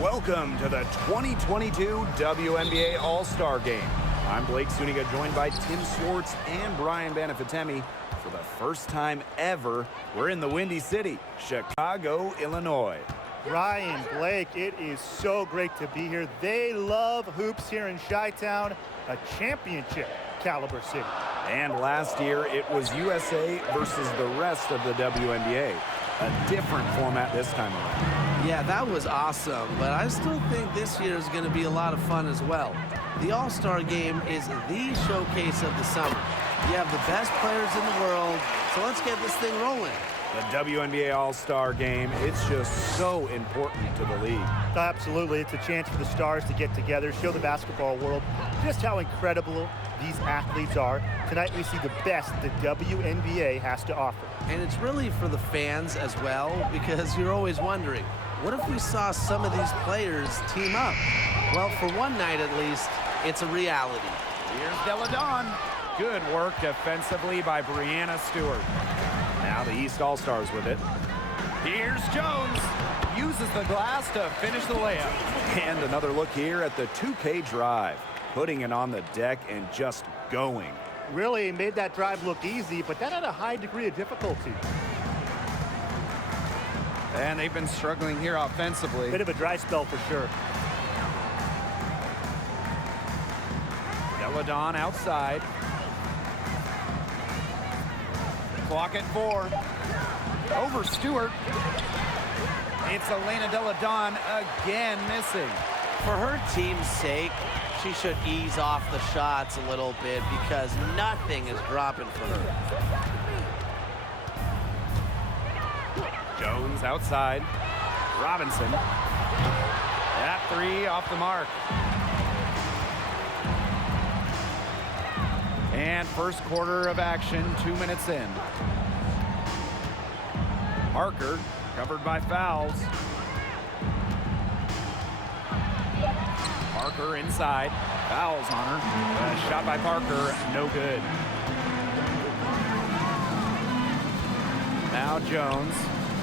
Welcome to the 2022 WNBA All-Star Game. I'm Blake Zuniga, joined by Tim Swartz and Brian Banafitemi. For the first time ever, we're in the Windy City, Chicago, Illinois. Brian, Blake, it is so great to be here. They love hoops here in Chi-Town, a championship caliber city. And last year, it was USA versus the rest of the WNBA. A different format this time around. Yeah, that was awesome, but I still think this year is going to be a lot of fun as well. The All-Star Game is the showcase of the summer. You have the best players in the world, so let's get this thing rolling. The WNBA All-Star Game, it's just so important to the league. Absolutely, it's a chance for the stars to get together, show the basketball world just how incredible these athletes are. Tonight we see the best the WNBA has to offer. And it's really for the fans as well, because you're always wondering, what if we saw some of these players team up? Well, for one night at least, it's a reality. Here's Della Dawn. Good work defensively by Brianna Stewart. Now the East All-Stars with it. Here's Jones. Uses the glass to finish the layup. And another look here at the 2K drive. Putting it on the deck and just going. Really made that drive look easy, but that had a high degree of difficulty. And they've been struggling here offensively. Bit of a dry spell for sure. Della Dawn outside. Clock at 4. Over Stewart. It's Elena Della Dawn again missing. For her team's sake, she should ease off the shots a little bit because nothing is dropping for her. Jones outside. Robinson. That 3 off the mark. And first quarter of action, 2 minutes in. Parker covered by fouls. Parker inside. Fouls on her. Shot by Parker, no good. Now Jones.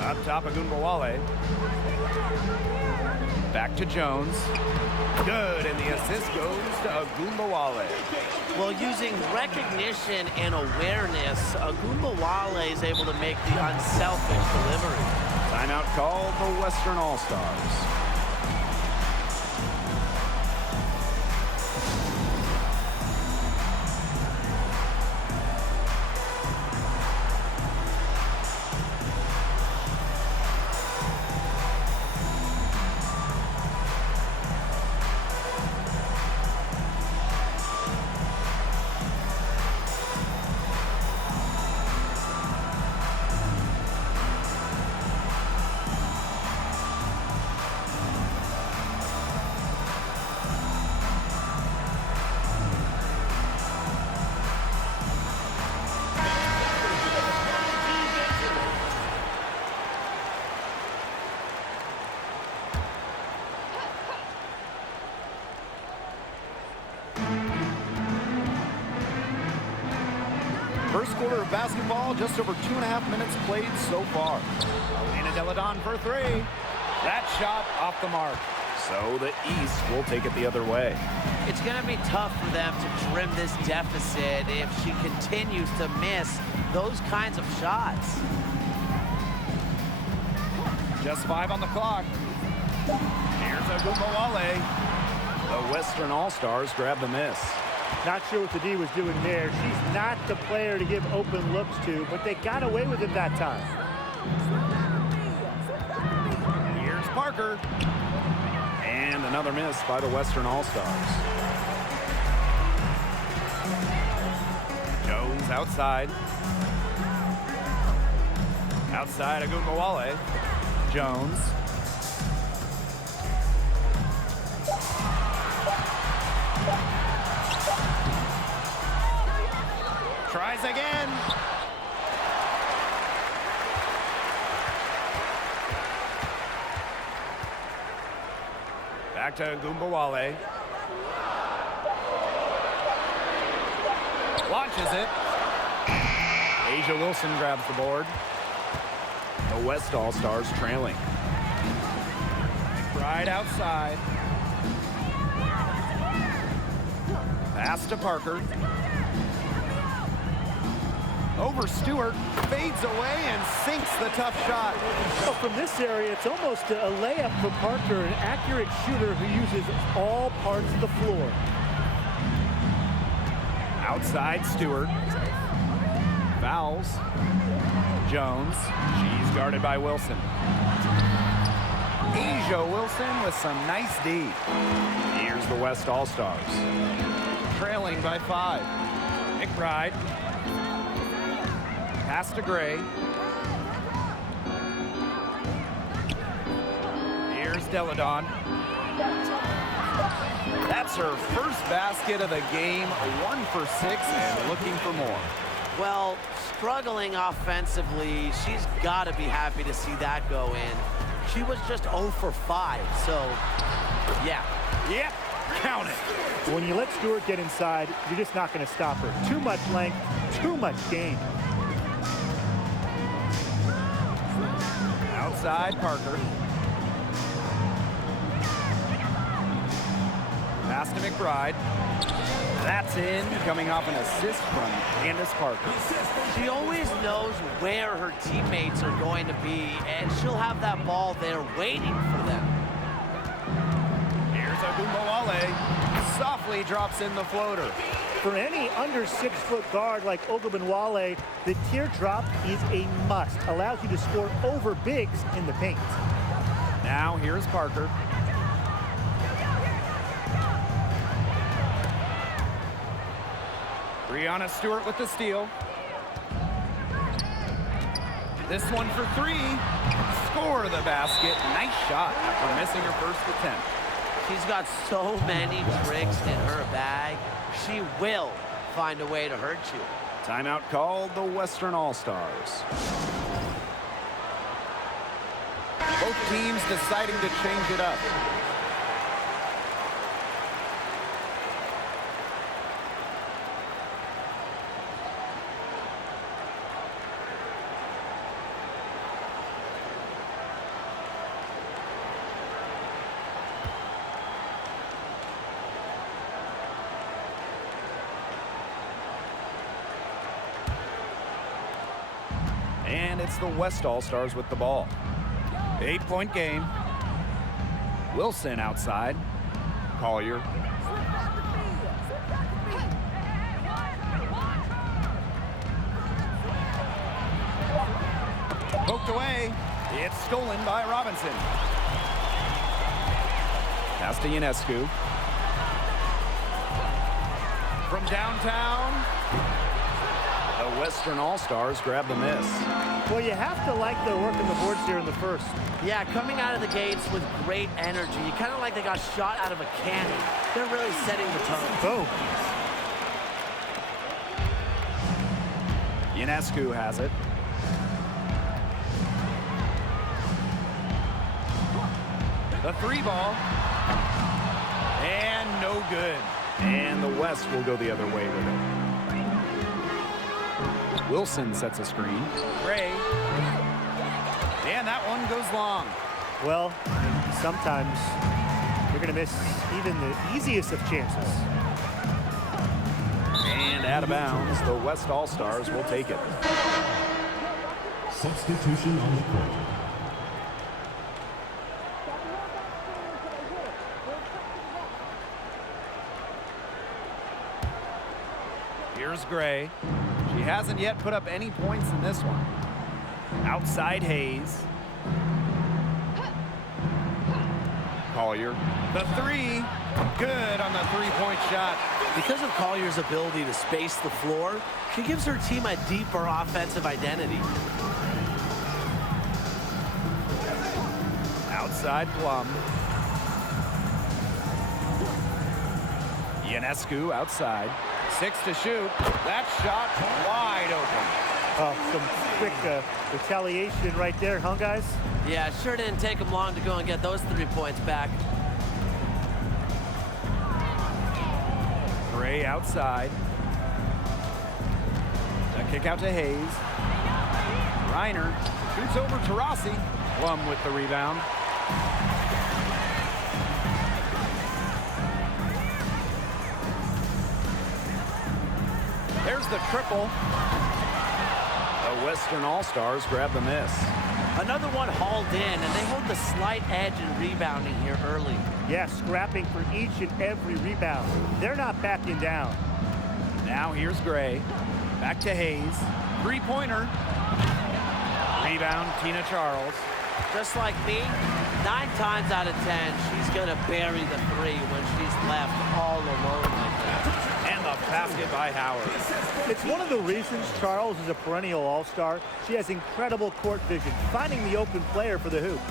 Up top of Gunbowale. Back to Jones. Good, and the assist goes to Gunbowale. Well, using recognition and awareness, Gunbowale is able to make the unselfish delivery. Timeout called the Western All-Stars. First quarter of basketball, just over 2.5 minutes played so far. Elena Della Dawn for 3. That shot off the mark. So the East will take it the other way. It's going to be tough for them to trim this deficit if she continues to miss those kinds of shots. Just 5 on the clock. Here's Gunbowale. The Western All-Stars grab the miss. Not sure what the D was doing there. She's not the player to give open looks to, but they got away with it that time. Here's Parker. And another miss by the Western All-Stars. Jones outside. Outside of Gunbowale. Jones. Tries again. Back to Gunbowale. Launches it. Asia Wilson grabs the board. The West All-Stars trailing. McBride outside. Pass to Parker. Over Stewart, fades away and sinks the tough shot. Well, from this area, it's almost a layup for Parker, an accurate shooter who uses all parts of the floor. Outside Stewart. Fouls. Jones. She's guarded by Wilson. Asia Wilson with some nice D. Here's the West All-Stars. Trailing by 5. McBride. Pass to Gray. Here's Deladon. That's her first basket of the game. 1 for 6 and looking for more. Well, struggling offensively, she's got to be happy to see that go in. She was just 0 for 5, so yeah. Yep, count it. When you let Stewart get inside, you're just not going to stop her. Too much length, too much gain. Outside Parker. Pass to McBride. That's in, coming off an assist from Candace Parker. She always knows where her teammates are going to be, and she'll have that ball there waiting for them. Here's Ogunbowale. Softly drops in the floater. For any under 6-foot guard like Ogunbowale, the teardrop is a must. Allows you to score over bigs in the paint. Now here's Parker. Breanna Stewart with the steal. This one for 3. Score the basket. Nice shot after missing her first attempt. She's got so many tricks in her bag. She will find a way to hurt you. Timeout called the Western All-Stars. Both teams deciding to change it up. And it's the West All-Stars with the ball. 8-point game. Wilson outside. Collier. Poked away. It's stolen by Robinson. Pass to Ionescu. From downtown. The Western All-Stars grab the miss. Well, you have to like their work on the boards here in the first. Yeah, coming out of the gates with great energy. Kind of like they got shot out of a cannon. They're really setting the tone. Boom. Ionescu has it. The 3 ball. And no good. And the West will go the other way with it. Wilson sets a screen. Gray. And that one goes long. Well, sometimes you're going to miss even the easiest of chances. And out of bounds, the West All-Stars will take it. Substitution on the court. Here's Gray. She hasn't yet put up any points in this one. Outside Hayes. Collier. The 3. Good on the 3-point shot. Because of Collier's ability to space the floor, she gives her team a deeper offensive identity. Outside Plum. Ionescu outside. 6 to shoot. That shot wide open. Some quick retaliation right there, huh, guys? Yeah, sure didn't take them long to go and get those 3 points back. Gray outside. A kick out to Hayes. Reiner shoots over to Rossi. Plum with the rebound. There's the triple. The Western All-Stars grab the miss. Another one hauled in, and they hold the slight edge in rebounding here early. Yeah, scrapping for each and every rebound. They're not backing down. Now here's Gray. Back to Hayes. Three-pointer. Rebound, Tina Charles. Just like me, 9 times out of 10, she's going to bury the 3 when she's left all alone like that. And the basket by Howard. It's one of the reasons Charles is a perennial all-star. She has incredible court vision, finding the open player for the hoop.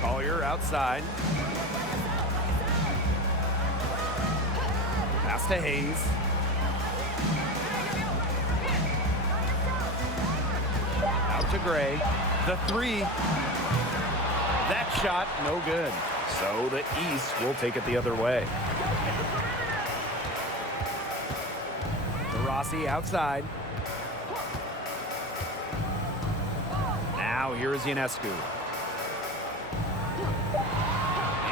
Collier outside. Pass to Hayes. Out to Gray. The 3. That shot, no good. So the East will take it the other way. Rossi outside. Now here's Ionescu.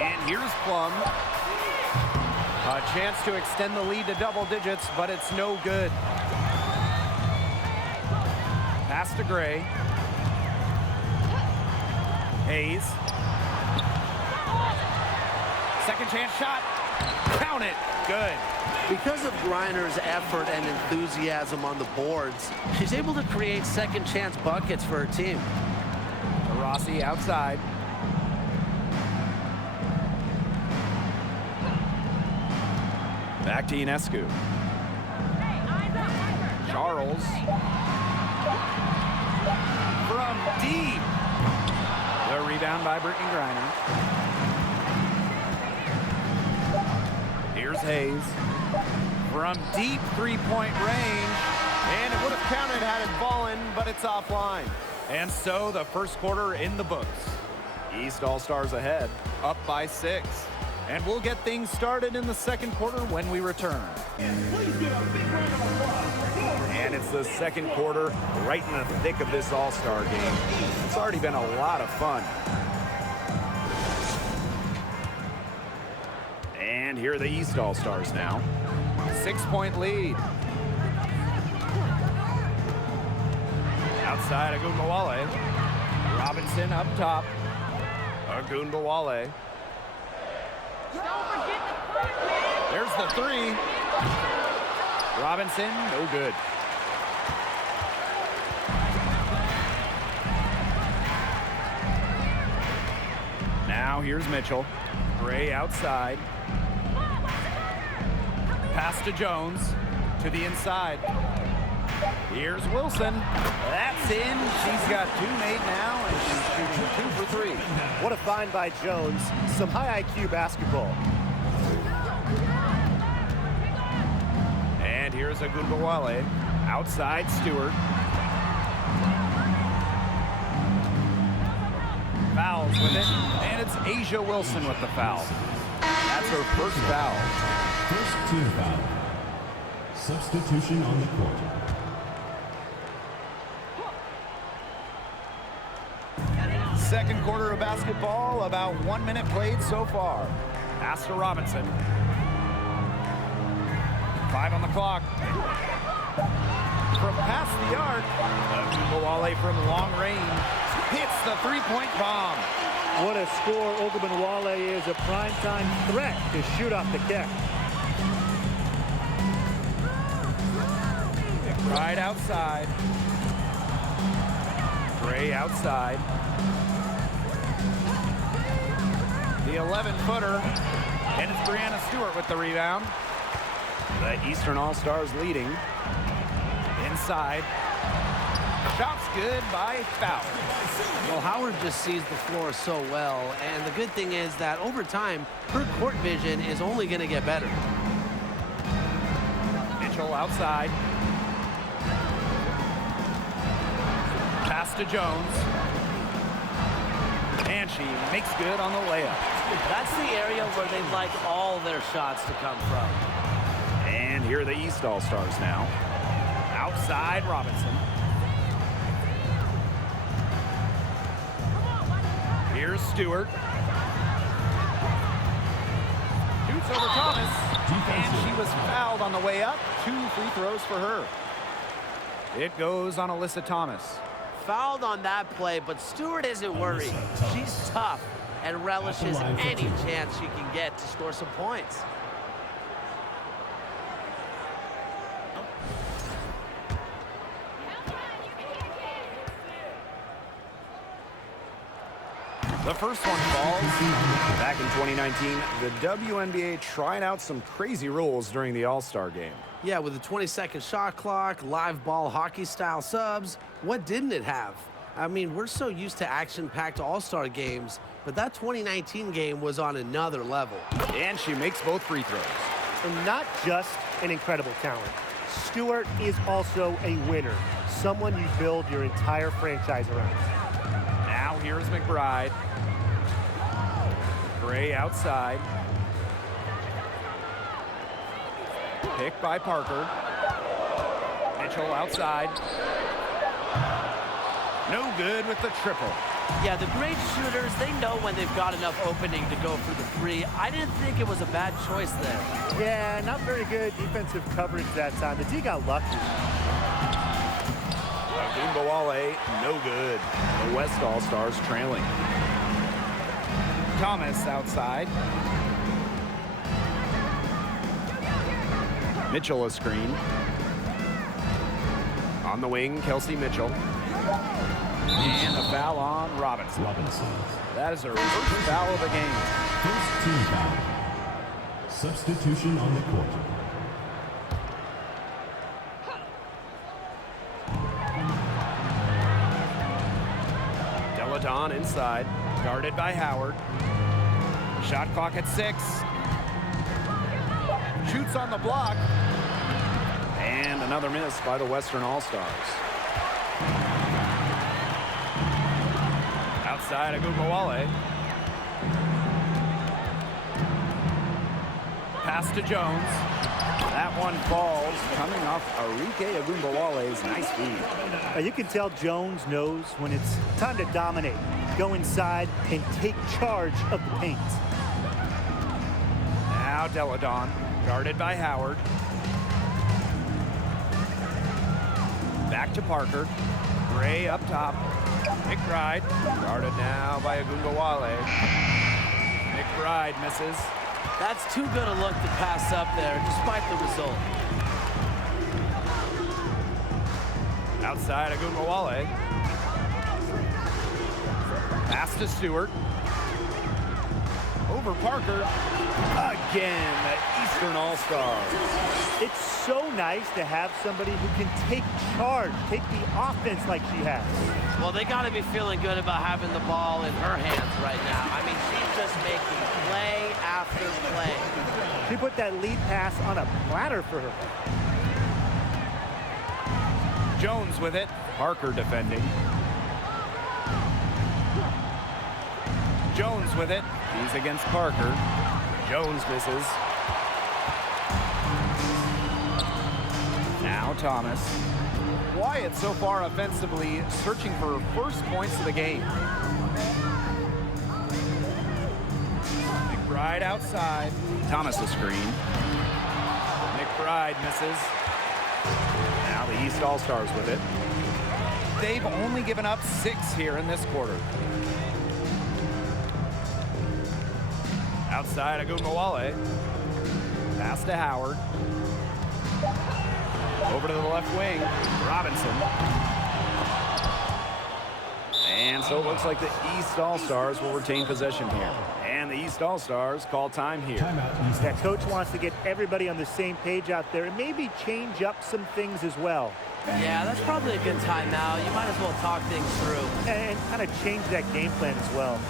And here's Plum. A chance to extend the lead to double digits, but it's no good. Pass to Gray. Hayes. Second chance shot. Count it. Good. Because of Griner's effort and enthusiasm on the boards, she's able to create second chance buckets for her team. Rossi outside. Back to Ionescu. Charles. From deep. The rebound by Brittany Griner. Here's Hayes. From deep three-point range. And it would have counted had it fallen, but it's offline. And so the first quarter in the books. East All-Stars ahead, up by 6. And we'll get things started in the second quarter when we return. And it's the second quarter, right in the thick of this All-Star game. It's already been a lot of fun. And here are the East All-Stars now. 6-point lead. Outside, Agunbowale. Robinson up top. Agunbowale. There's the 3. Robinson, no good. Now here's Mitchell. Gray outside. Pass to Jones. To the inside. Here's Wilson. That's in. She's got 2 made now, and she's shooting 2 for 3. What a find by Jones. Some high IQ basketball. And here's Agunbowale. Outside Stewart. Fouls with it. And it's Asia Wilson with the foul. That's her first foul. First team foul. Substitution on the court. Second quarter of basketball, about 1 minute played so far. Pass to Robinson. 5 on the clock. From past the arc, Agunbowale from long range hits the three-point bomb. What a score. Ogunbowale is a primetime threat to shoot off the kick. Right outside. Gray outside. The 11-footer. And it's Brianna Stewart with the rebound. The Eastern All-Stars leading. Inside. Shot's good by foul. Well, Howard just sees the floor so well, and the good thing is that over time, her court vision is only going to get better. Mitchell outside. Pass to Jones. And she makes good on the layup. That's the area where they'd like all their shots to come from. And here are the East All-Stars now. Outside Robinson. Here's Stewart. Shoots over Thomas. And Defensive. she was fouled on the way up. 2 free throws for her. It goes on Alyssa Thomas. Fouled on that play, but Stewart isn't worried. She's tough and relishes any chance she can get to score some points. The first one falls. Back in 2019, the WNBA tried out some crazy rules during the All-Star game. Yeah, with a 20-second shot clock, live ball hockey-style subs, what didn't it have? I mean, we're so used to action-packed All-Star games, but that 2019 game was on another level. And she makes both free throws. And not just an incredible talent. Stewart is also a winner, someone you build your entire franchise around. Now here's McBride. Gray outside. Picked by Parker. Mitchell outside. No good with the triple. Yeah, the great shooters, they know when they've got enough opening to go for the three. I didn't think it was a bad choice there. Yeah, not very good defensive coverage that time. The D got lucky. Agumbawale, no good. The West All-Stars trailing. Thomas outside. Mitchell a screen. On the wing, Kelsey Mitchell. And a foul on Robinson. That is her first foul of the game. First team foul. Substitution on the court. Deladon inside, guarded by Howard. Shot clock at 6. Shoots on the block. And another miss by the Western All-Stars. Outside Agumbawale. Pass to Jones. That one falls, coming off Arike Agumbawale's nice feed. You can tell Jones knows when it's time to dominate, go inside, and take charge of the paint. Now Deladon, guarded by Howard. Back to Parker. Gray up top. McBride, guarded now by Agumbawale. McBride misses. That's too good a look to pass up there, despite the result. Outside Agumbawale. Pass to Stewart. Over Parker. Again, the Eastern All-Stars. It's so nice to have somebody who can take charge, take the offense like she has. Well, they got to be feeling good about having the ball in her hands right now. I mean, she's just making play after play. She put that lead pass on a platter for her. Jones with it. Parker defending. Jones with it. He's against Parker. Jones misses. Now Thomas. Wyatt so far offensively searching for first points of the game. McBride outside. Thomas a screen. McBride misses. Now the East All-Stars with it. They've only given up 6 here in this quarter. Outside Agumbawale. Pass to Howard. Over to the left wing. Robinson. And so it looks like the East All-Stars will retain possession here. And the East All-Stars call time here. Timeout East. That coach wants to get everybody on the same page out there and maybe change up some things as well. Yeah, that's probably a good time now. You might as well talk things through. And kind of change that game plan as well.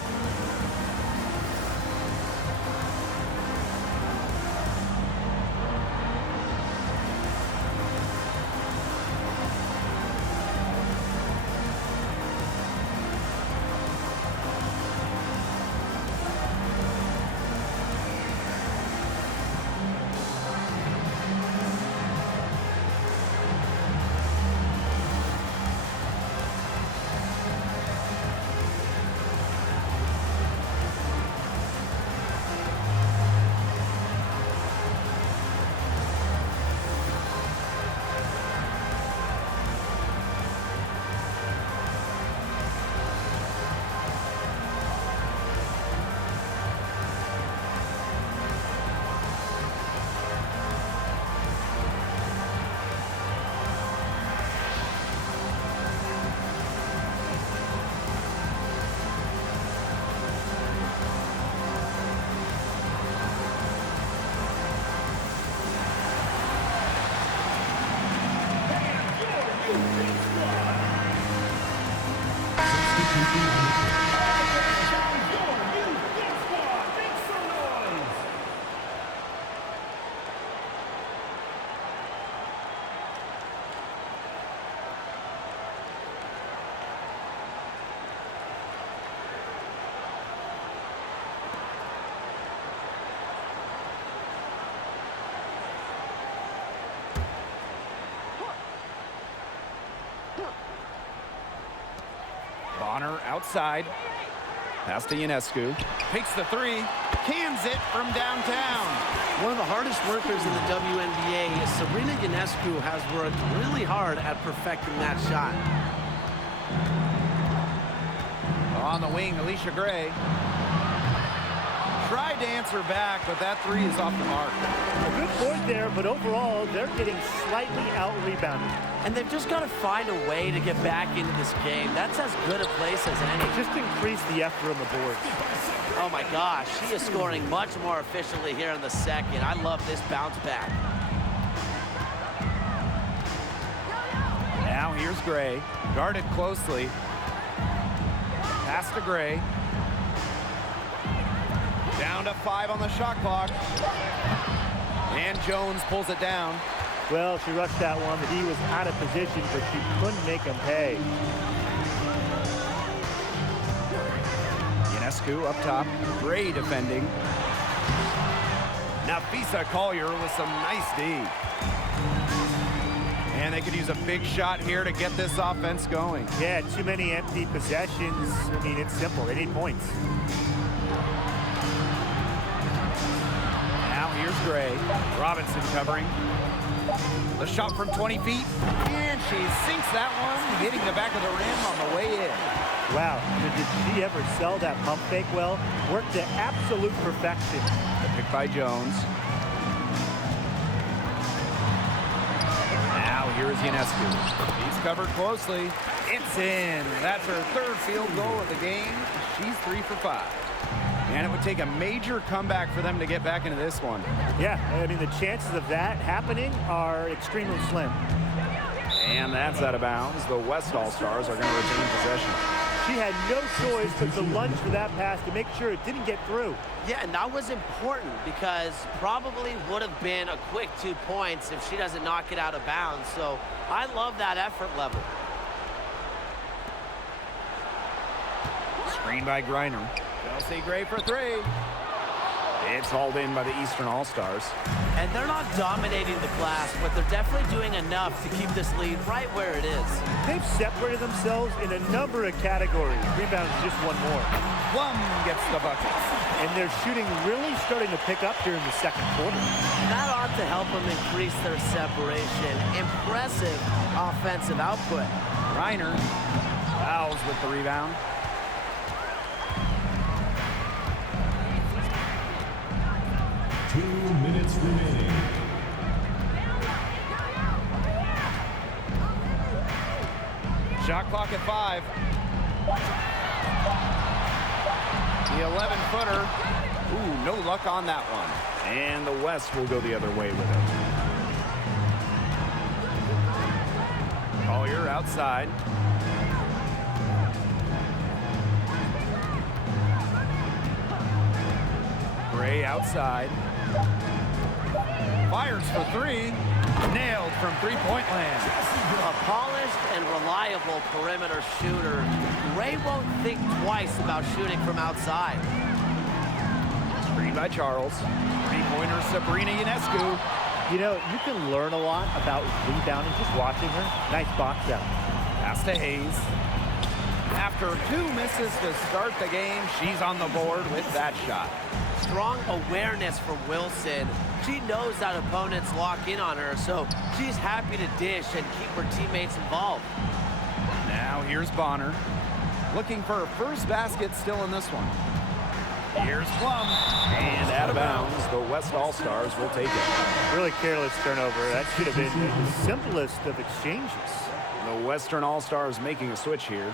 outside. Pass to Ionescu. Takes the three. Cans it from downtown. One of the hardest workers in the WNBA, Sabrina Ionescu, has worked really hard at perfecting that shot. On the wing, Alicia Gray. Tried to answer back, but that three is off the mark. A good point there, but overall, they're getting slightly out-rebounded. And they've just got to find a way to get back into this game. That's as good a place as any. Just increase the effort on the board. Oh my gosh, she is scoring much more efficiently here in the second. I love this bounce back. Now here's Gray. Guarded closely. Pass to Gray. Down to 5 on the shot clock. And Jones pulls it down. Well, she rushed that one. The D was out of position, but she couldn't make him pay. Ionescu up top. Gray defending. Nafisa Collier with some nice D. And they could use a big shot here to get this offense going. Yeah, too many empty possessions. I mean, it's simple. They need points. Now here's Gray. Robinson covering. The shot from 20 feet. And she sinks that one, hitting the back of the rim on the way in. Wow, did she ever sell that pump fake well? Worked to absolute perfection. The pick by Jones. Now here's Ionescu. He's covered closely. It's in. That's her third field goal of the game. She's 3 for 5. And it would take a major comeback for them to get back into this one. Yeah, I mean, the chances of that happening are extremely slim. And that's out of bounds. The West All-Stars are going to retain possession. She had no choice but to lunge for that pass to make sure it didn't get through. Yeah, and that was important because probably would have been a quick 2 points if she doesn't knock it out of bounds. So I love that effort level. Screen by Griner. Chelsea Gray for 3. It's hauled in by the Eastern All-Stars. And they're not dominating the glass, but they're definitely doing enough to keep this lead right where it is. They've separated themselves in a number of categories. Rebounds just one more. Plum gets the bucket. And their shooting really starting to pick up here in the second quarter. That ought to help them increase their separation. Impressive offensive output. Reiner fouls with the rebound. Minutes remaining. Shot clock at 5. The 11-footer. Ooh, no luck on that one. And the West will go the other way with it. Collier outside. Gray outside. Fires for 3. Nailed from three-point land. A polished and reliable perimeter shooter. Gray won't think twice about shooting from outside. Screen by Charles. Three-pointer Sabrina Ionescu. You know, you can learn a lot about rebounding just watching her. Nice box out. Pass to Hayes. After 2 misses to start the game, she's on the board with that shot. Strong awareness for Wilson. She knows that opponents lock in on her, so she's happy to dish and keep her teammates involved. Now here's Bonner. Looking for her first basket still in this one. Here's Plum. And out of bounds. The West All-Stars will take it. Really careless turnover. That should have been the simplest of exchanges. The Western All-Stars making a switch here.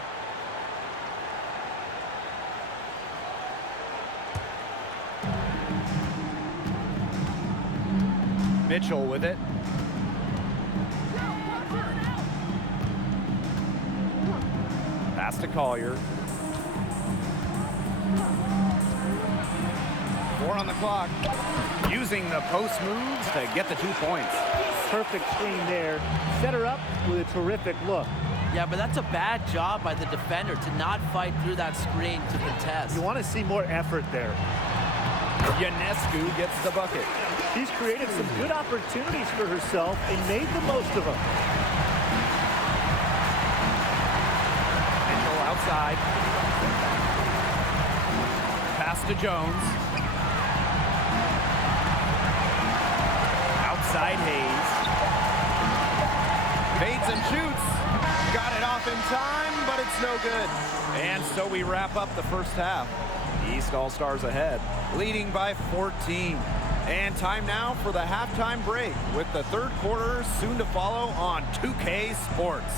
Mitchell with it. Pass to Collier. 4 on the clock. Using the post moves to get the 2 points. Perfect screen there. Set her up with a terrific look. Yeah, but that's a bad job by the defender to not fight through that screen to contest. You want to see more effort there. Ionescu gets the bucket. She's created some good opportunities for herself and made the most of them. Mitchell outside. Pass to Jones. Outside Hayes. Fades and shoots. Got it off in time, but it's no good. And so we wrap up the first half. The East All-Stars ahead, leading by 14. And time now for the halftime break with the third quarter soon to follow on 2K Sports.